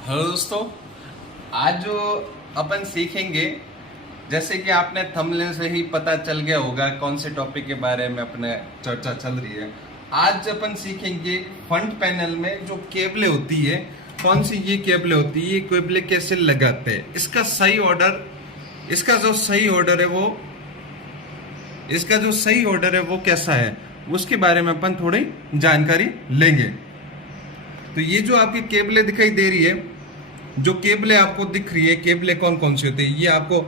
Hello दोस्तों, आज जो अपन सीखेंगे, जैसे कि आपने थंबनेल से ही पता चल गया होगा कौन से टॉपिक के बारे में अपने चर्चा चल रही है। आज अपन सीखेंगे फ्रंट पैनल में जो केबलें होती है, कौन सी ये केबलें होती है, ये केबलें कैसे लगाते हैं, इसका सही ऑर्डर, इसका जो सही ऑर्डर है वो कैसा है, उसके बारे में अपन थोड़ी जानकारी लेंगे। तो ये जो आपकी केबलें दिखाई दे रही है, जो केबलें आपको दिख रही है, केबलें कौन कौन सी होती है, ये आपको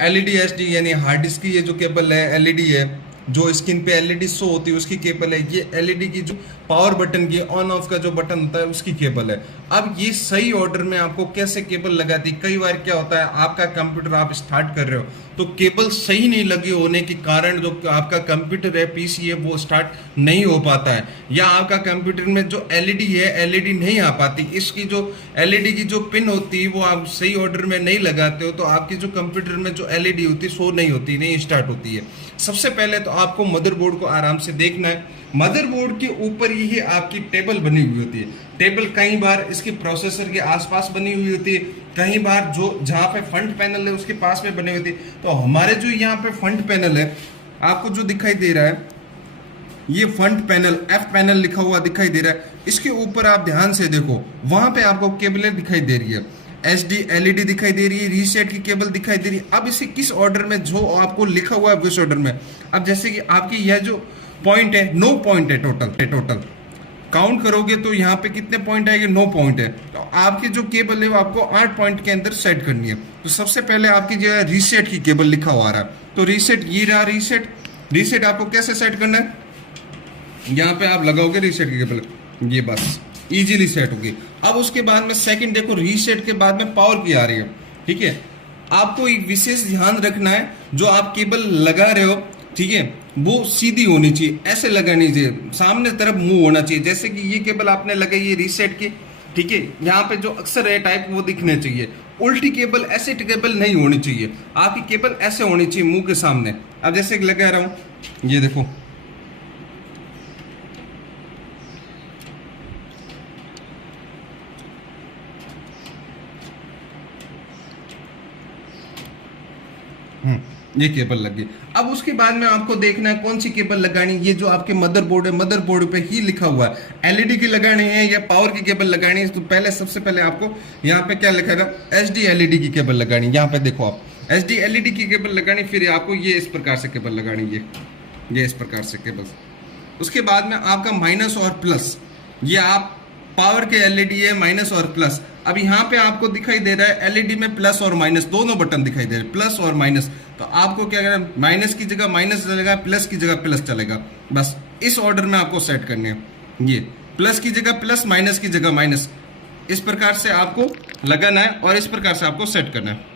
एलईडी एसडी यानी हार्ड डिस्क की ये जो केबल है एलईडी है, जो स्क्रीन पे एलईडी शो होती है उसकी केबल है। ये एलईडी की जो पावर बटन की ऑन ऑफ का जो बटन होता है उसकी केबल है। अब ये सही ऑर्डर में आपको कैसे केबल लगाती, कई बार क्या होता है आपका कंप्यूटर आप स्टार्ट कर रहे हो तो केबल सही नहीं लगी होने के कारण जो आपका कंप्यूटर है, पीसी है, वो स्टार्ट नहीं हो पाता है, या आपका कंप्यूटर में जो एलईडी है एलईडी नहीं आ पाती, इसकी जो एलईडी की जो पिन होती है वो आप सही ऑर्डर में नहीं लगाते हो तो आपकी जो कंप्यूटर में जो एलईडी होती है शो नहीं होती, नहीं स्टार्ट होती है। सबसे पहले तो आपको मदरबोर्ड को आराम से देखना है। मदरबोर्ड के ऊपर ही आपकी टेबल बनी हुई होती है। टेबल कई बार इसके प्रोसेसर के आसपास बनी हुई होती है, कई बार जो जहाँ पे फ्रंट पैनल है उसके पास में बनी हुई होती है। तो हमारे जो यहाँ पे फ्रंट पैनल है, आपको जो दिखाई दे रहा है ये फ्रंट पैनल, एफ पैनल लिखा हुआ दिखाई दे रहा है, इसके ऊपर आप ध्यान से देखो, वहां पे आपको केबलें दिखाई दे रही है, एचडी एलईडी दिखाई दे रही है, रीसेट की केबल दिखाई दे रही है। अब इसे किस ऑर्डर में जो आपको लिखा हुआ है उस ऑर्डर में, अब जैसे कि आपकी यह जो पॉइंट है 9 पॉइंट है टोटल काउंट करोगे तो यहाँ पे कितने पॉइंट आएंगे, 9 पॉइंट है। तो आपकी जो केबल है वो आपको 8 पॉइंट के अंदर सेट करनी है। तो सबसे पहले आपकी जो है रीसेट की केबल लिखा हुआ आ रहा है, तो रीसेट ये रहा, रीसेट आपको कैसे सेट करना है, यहाँ पे आप लगाओगे रीसेट की केबल, ये बस इजीली सेट होगी। अब उसके बाद में सेकंड देखो, रीसेट के बाद में पावर की आ रही है, ठीक है। आपको एक विशेष ध्यान रखना है, जो आप केबल लगा रहे हो, ठीक है, वो सीधी होनी चाहिए, ऐसे लगानी चाहिए, सामने तरफ मुंह होना चाहिए। जैसे कि ये केबल आपने लगाई है रीसेट की, ठीक है, यहाँ पे जो अक्सर है टाइप वो दिखने चाहिए। उल्टी केबल, ऐसी केबल नहीं होनी चाहिए, आपकी केबल ऐसे होनी चाहिए मुंह के सामने। अब जैसे कि लगा रहा हूं, ये देखो, ये केबल लग गई। अब उसके बाद में आपको देखना है कौन सी केबल लगानी। ये जो आपके मदरबोर्ड है, मदरबोर्ड पे ही लिखा हुआ है एलईडी की लगानी है या पावर की केबल लगानी है। तो पहले सबसे पहले आपको यहाँ पे क्या लिखा है, एचडी एलईडी की केबल लगानी है। यहाँ पे देखो आप, एचडी एलईडी की केबल लगानी, फिर आपको ये इस प्रकार से केबल लगानी है, ये इस प्रकार से केबल। उसके बाद में आपका माइनस और प्लस, ये आप पावर के एलईडी है, माइनस और प्लस। अब यहाँ पे आपको दिखाई दे रहा है एलईडी में प्लस और माइनस दोनों बटन दिखाई दे रहे हैं, प्लस और माइनस। तो आपको क्या करना है, माइनस की जगह माइनस चलेगा, प्लस की जगह प्लस चलेगा, बस इस ऑर्डर में आपको सेट करने हैं। ये प्लस की जगह प्लस, माइनस की जगह माइनस, इस प्रकार से आपको लगाना है और इस प्रकार से आपको सेट करना है।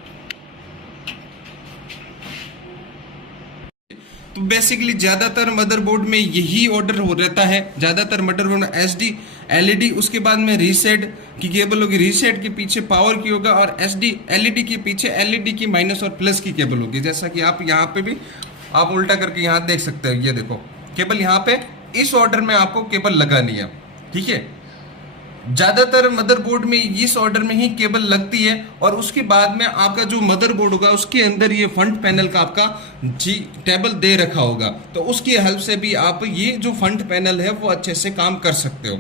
तो बेसिकली ज्यादातर मदरबोर्ड में यही ऑर्डर हो रहता है, ज्यादातर मदरबोर्ड में एचडी एलईडी, उसके बाद में रीसेट की केबल होगी, रीसेट के पीछे पावर की होगा, और एचडी एलईडी के पीछे एलईडी की माइनस और प्लस की केबल होगी। जैसा कि आप यहाँ पे भी आप उल्टा करके यहाँ देख सकते हो, ये देखो केबल यहाँ पे इस ऑर्डर में आपको केबल लगानी है, ठीक है। ज्यादातर मदरबोर्ड में इस ऑर्डर में ही केबल लगती है, और उसके बाद में आपका जो मदरबोर्ड होगा उसके अंदर ये फ्रंट पैनल का आपका जी टेबल दे रखा होगा, तो उसकी हेल्प से भी आप ये जो फ्रंट पैनल है वो अच्छे से काम कर सकते हो।